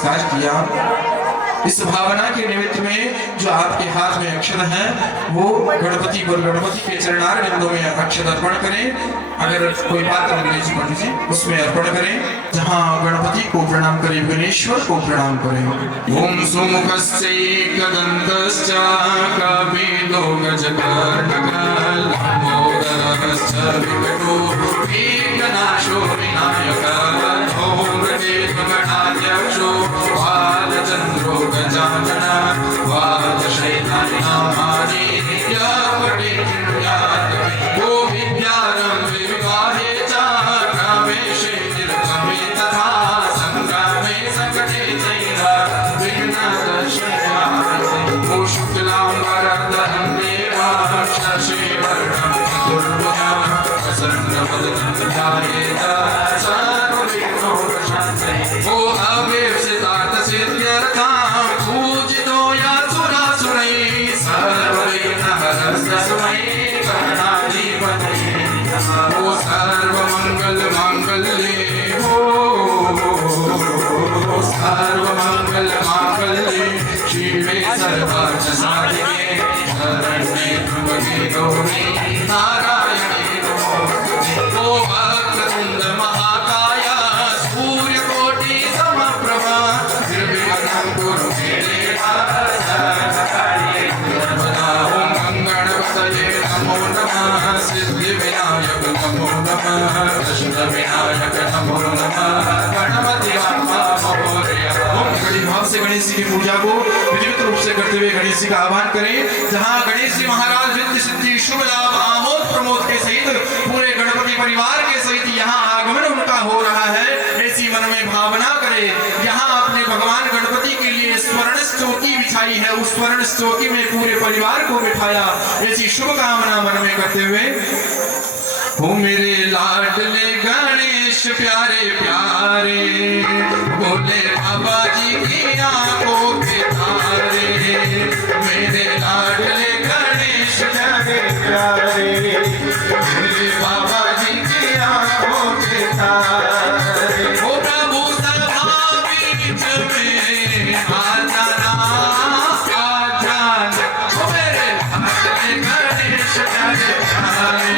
नमस्कार किया। इस भावना के निमित्त में जो आपके हाथ में अक्षत है वो गणपति और गणपति के चरणार बिंदु में अक्षत अर्पण करें। अगर कोई पात्र गणेश पंडित जी उसमें अर्पण करें। जहाँ गणपति को प्रणाम करें, गणेश्वर को प्रणाम करें। ओम सुमुखस्य एकदन्तश्च कपिलो गजकर्णकः लंबोदरश्च विकटो विघ्ननाशो विनायकः ओम गणेशगणाध्यक्षो बालचन्द्रो गजानन वादशैतानिनामानि यपटे चिन्यात् ओ विद्यारम्भे विवाहे च प्रवेशे निर्गमे तथा संग्रामे संकटे चैव विघ्नदर्शनाय ओ शुक्लाम्बरधरं देवः शशिवर्णं चतुर्भुजं प्रसन्नवदनं ध्यायेत् सर्वविघ्नोपशान्तये ओ अभीप्सितार्थसिद्ध्यर्थं पूजितो यासुरासुरैः सर्वविघ्नहरस्मै गणाधिपतये ओ सर्वमङ्गलमाङ्गल्ये ओ सर्वमङ्गलमाङ्गल्ये शिवे सर्वार्थसाधिके शरण्ये त्र्यम्बके गौरी नारायणे नमोस्तुते ओ वक्रतुण्ड महाकाय सूर्यकोटि समप्रभा निर्विघ्नं कुरु मे देव सर्वकार्ये सर्वदा ओम गणपतये नमो नमः सिद्धिविनायक नमो नमः कृष्णविनायक नमो नमः गणपति बाप्पा मोरया। ओम बड़ी भाव से गणेश जी की पूजा को विधिवत रूप से करते हुए गणेश जी का आह्वान करें। जहाँ गणेश जी महाराज विद्य सिद्धि शुभ लाभ आमोद प्रमोद के सहित पूरे गणपति परिवार के सहित यहाँ आगमन उनका हो रहा है, ऐसी मन में भावना करे। यहाँ आपने भगवान गणपति के लिए स्वर्ण चौकी बिछाई है, उस स्वर्ण चौकी में पूरे परिवार को बिठाया, ऐसी शुभकामना मन में करते हुए हो मेरे लाडले गणेश प्यारे प्यारे बोले बाबा जी की आंखों के तारे मेरे लाडले गणेश प्यारे प्यारे बोले बाबा जी की आंखों के तारे ओ प्रभु सभा बीच में आ जाना ओ मेरे लाडले गणेश प्यारे प्यारे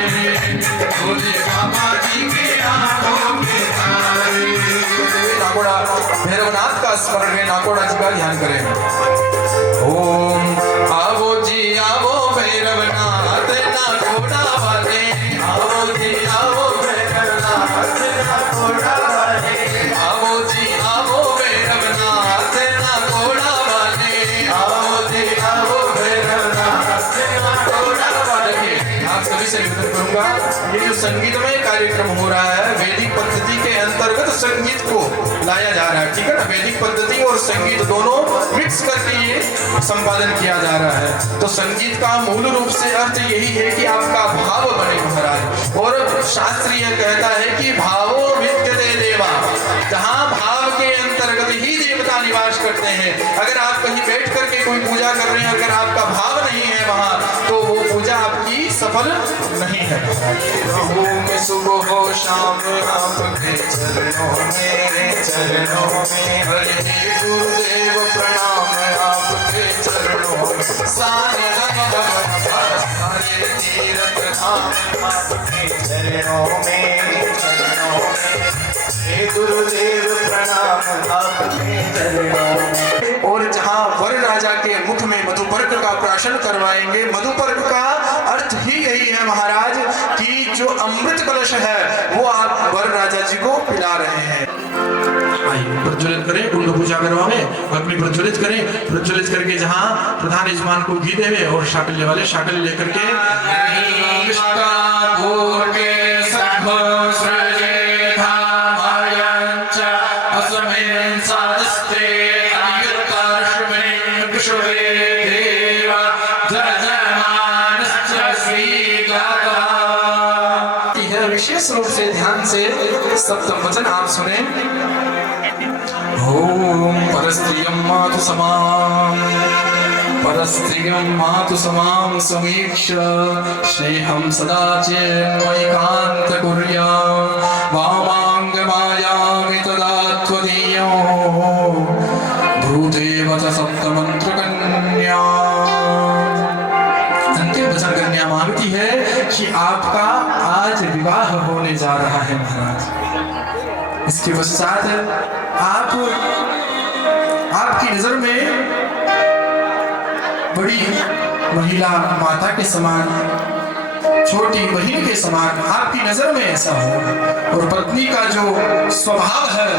बोले बाबा जी के आंखों के तारे। नाकोड़ा भैरवनाथ का स्मरण है, नाकोड़ा जी का ध्यान करें। ओम आवो जी आवो भैरवनाथ नाकोड़ा वाले आवो जी आवो भैरवनाथ नाकोड़ा वाले आवो जी आवो भैरवनाथ नाकोड़ा वाले आवो जी आवो भैरवनाथ नाकोड़ा वाले। आप सभी से निवेदन करूंगा, ये जो संगीतमय कार्यक्रम हो रहा है वैदिक पद्धति के अंतर्गत संगीत को लाया जा रहा है, ठीक है ना। वैदिक पद्धति और संगीत दोनों मिक्स करके ये संपादन किया जा रहा है। तो संगीत का मूल रूप से अर्थ यही है कि आपका भाव बने महाराज। और शास्त्र यह कहता है कि भावो विद्यते देवा, जहाँ भाव के अंतर्गत ही देवता निवास करते हैं। अगर आप कहीं बैठ करके कोई पूजा कर रहे हैं, अगर आपका भाव नहीं है वहाँ, तो वो पूजा आपकी सफल नहीं है। ओम सुबह हो शाम आपके चरणों में हरे गुरुदेव प्रणाम आपके चरणों में सारे तीरथ धाम आपके चरणों में हे गुरुदेव प्रणाम आपके चरणों में। और जहाँ वर राजा के मुख में मधुपर्क का प्राशन करवाएंगे, मधुपर्क का अर्थ ही यही है महाराज कि जो अमृत कलश है वो आप वर राजा जी को पिला रहे हैं। प्रज्वलित करें, कुंड पूजा करवावे, अग्नि प्रज्वलित करें, प्रज्वलित करके जहाँ प्रधान यजमान को घी देवे और शाकल्य वाले शाकल्य लेकर के विशेष रूप से ध्यान से सप्तम वचन आप सुने। ओम परस्त्रियं मातु समां परस्त्रियं मातु समां समीक्ष स्नेहं सदा चेन्मयिकान्त कुर्यां वामाङ्गमायामि तदा त्वदीयो कि आपका आज विवाह होने जा रहा है महाराज। इसके पश्चात आपकी नजर में बड़ी महिला माता के समान, छोटी बहन के समान आपकी नजर में ऐसा हो, और पत्नी का जो स्वभाव है,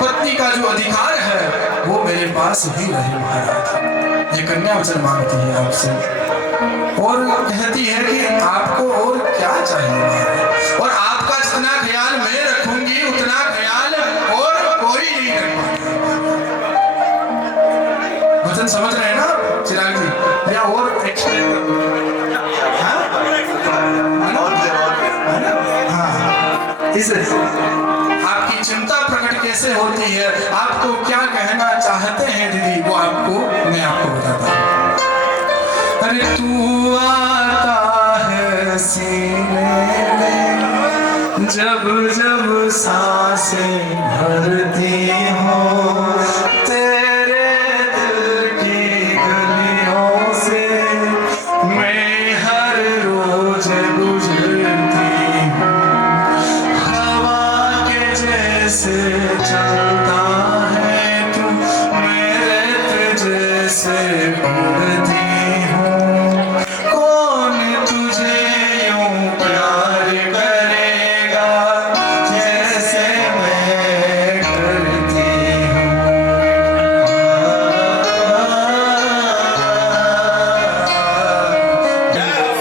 पत्नी का जो अधिकार है, वो मेरे पास ही रहे महाराज। ये कन्या वचन मांगती है आपसे और कहती है कि आपको और क्या चाहिए महाराज, और आपका जितना ख्याल मैं रखूंगी उतना ख्याल और कोई नहीं रखेगा। वचन समझ रहे हैं ना चिराग जी, या और एक्सप्लेन कर दूं? इस आपकी चिंता प्रकट कैसे होती है, आपको क्या कहना चाहते हैं दीदी, वो मैं आपको बताता हूँ। अरे तू आता है सीने में जब जब सांसें भरती हो, तेरे दिल की गलियों से मैं हर रोज गुजरती हूँ, हवा के जैसे चलता है तू, मेरे जैसे उड़ती हूँ, कौन तुझे यूं प्यार करेगा जैसे मैं करती हूँ।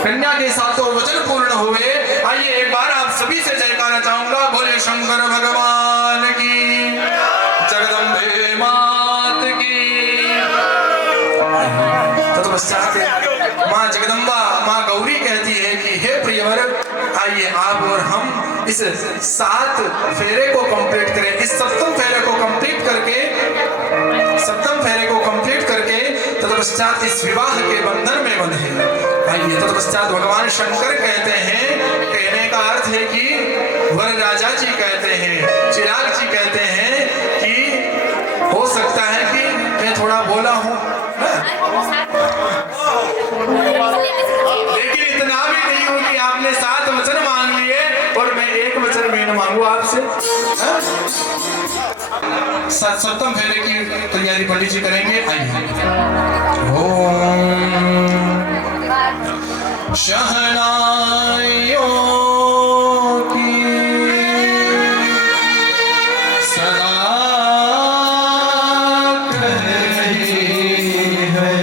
कन्या के साथों वचन पूर्ण हुए। आइए एक बार आप सभी से जयकारा चाहूंगा, बोले शंकर भगवान की, जगदम्बे मात की। तो माँ जगदम्बा, माँ गौरी कहती है कि हे प्रियवर, आइए आप और हम इस 7 फेरे को कंप्लीट करें। इस सप्तम फेरे को कंप्लीट करके तत्पश्चात इस विवाह के बंधन में बंधे। आइए तत्पश्चात भगवान शंकर कहते हैं, कहने का अर्थ है कि वर राजा जी कहते हैं, चिराग जी कहते हैं कि हो सकता है कि मैं थोड़ा बोला हूं, लेकिन इतना भी नहीं हो कि आपने 7 वचन मांग लिए और मैं 1 वचन भी न मांगू आपसे। सप्तम फेरे की तैयारी पंडित जी करेंगे। आइए। ओम शहनाइयों की सदा कही है,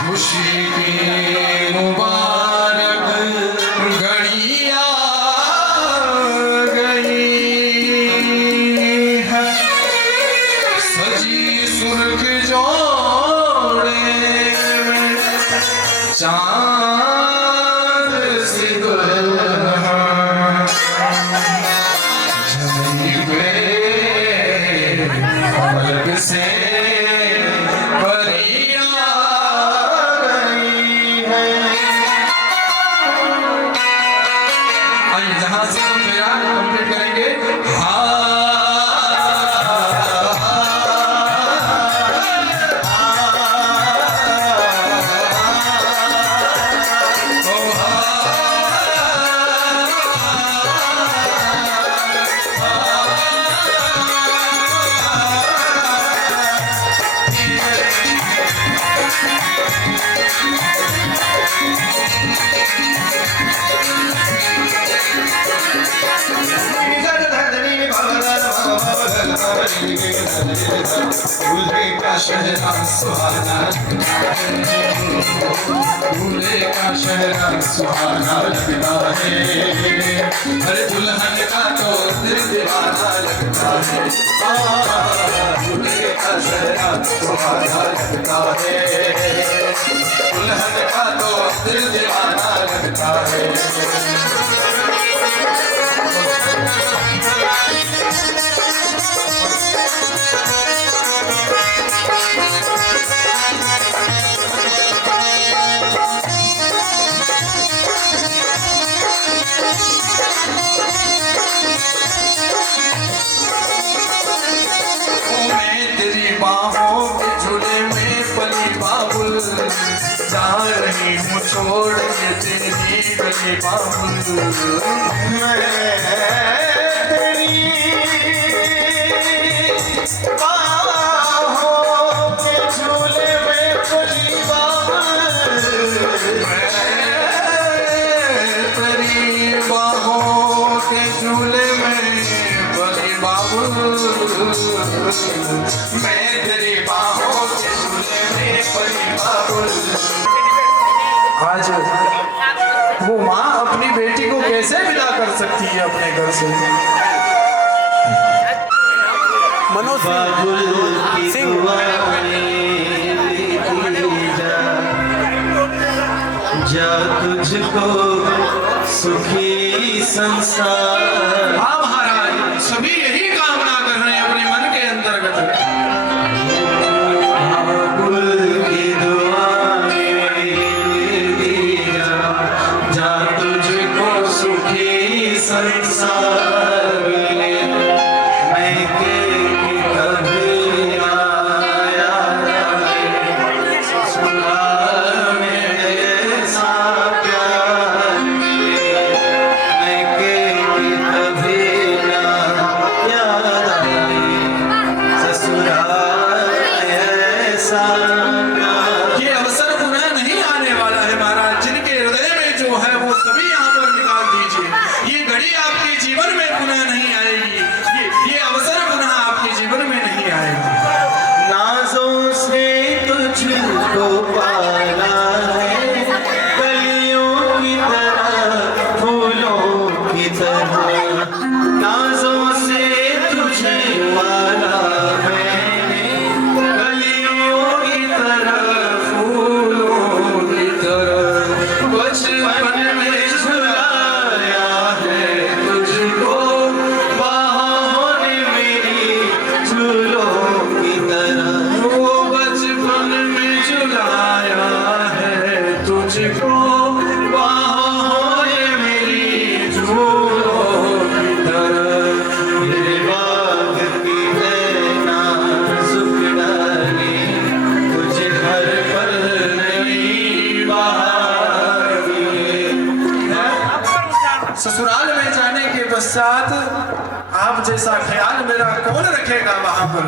खुशी की मुबारक घड़ी आ गई है, सजी सुर्ख जोड़े चांद सी दुल्हन जमी पे फलक से परियां गई है। आइए जहां से हम फेरा कंप्लीट करेंगे। दूल्हे का शहरा सुहाना, दूल्हे का शहरा सुहाना लगता है, अरे दुल्हन का तो दिल दीवाना लगता है, दूल्हे का शहरा सुहाना लगता है, दुल्हन का तो दिल दीवाना लगता है। तेरी बाहों के झूले में पली बाबुल जा रही हूँ छोड़ के तेरी गली बाबू मैं तेरी बाहों के झूले में पली बाबू तेरी बाहों के झूले में पली बाबू मैं तेरी बाहों के झूले में पली बाबू। आज वो माँ अपनी बेटी को कैसे विदा कर सकती है अपने घर से? मनोज सिंह जा तुझको सुखी संसार। हाँ महाराज, सभी यही कामना कर रहे हैं अपने मन के अंतर्गत। बाबुल की दुआ दिया जा तुझको सुखी संसार मैं के कभी आया सुना मेरे सा प्यार मैं के कभी ना याद आए ससुराल ऐसा प्यार। ये अवसर पुनः नहीं आने वाला है महाराज। जिनके हृदय में जो है वो सभी यहाँ पर निकाल दीजिए। ये घड़ी आपके जीवन में पुनः नहीं आएगी। ये अवसर पुनः आपके जीवन में नहीं आएगा। नाज़ों से तुझको पाला है कलियों की तरह फूलों की तरह नाज़ों से तुझे पाला मैंने कलियों की तरह फूलों की तरह बचपन में झुलाया है तुझको बाहों ने मेरी झूलों की तरह वो बचपन में झुलाया है तुझको बाहों ने मेरी झूलों की तरह। मेरे बाग की है नाजुक डाली तुझे हर पल नई बहार मिले। ससुराल में जाने के पश्चात आप जैसा ख्याल मेरा कौन रखेगा वहां पर?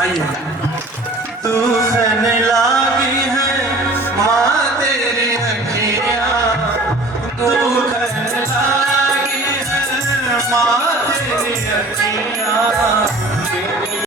आइए। तू खन लागी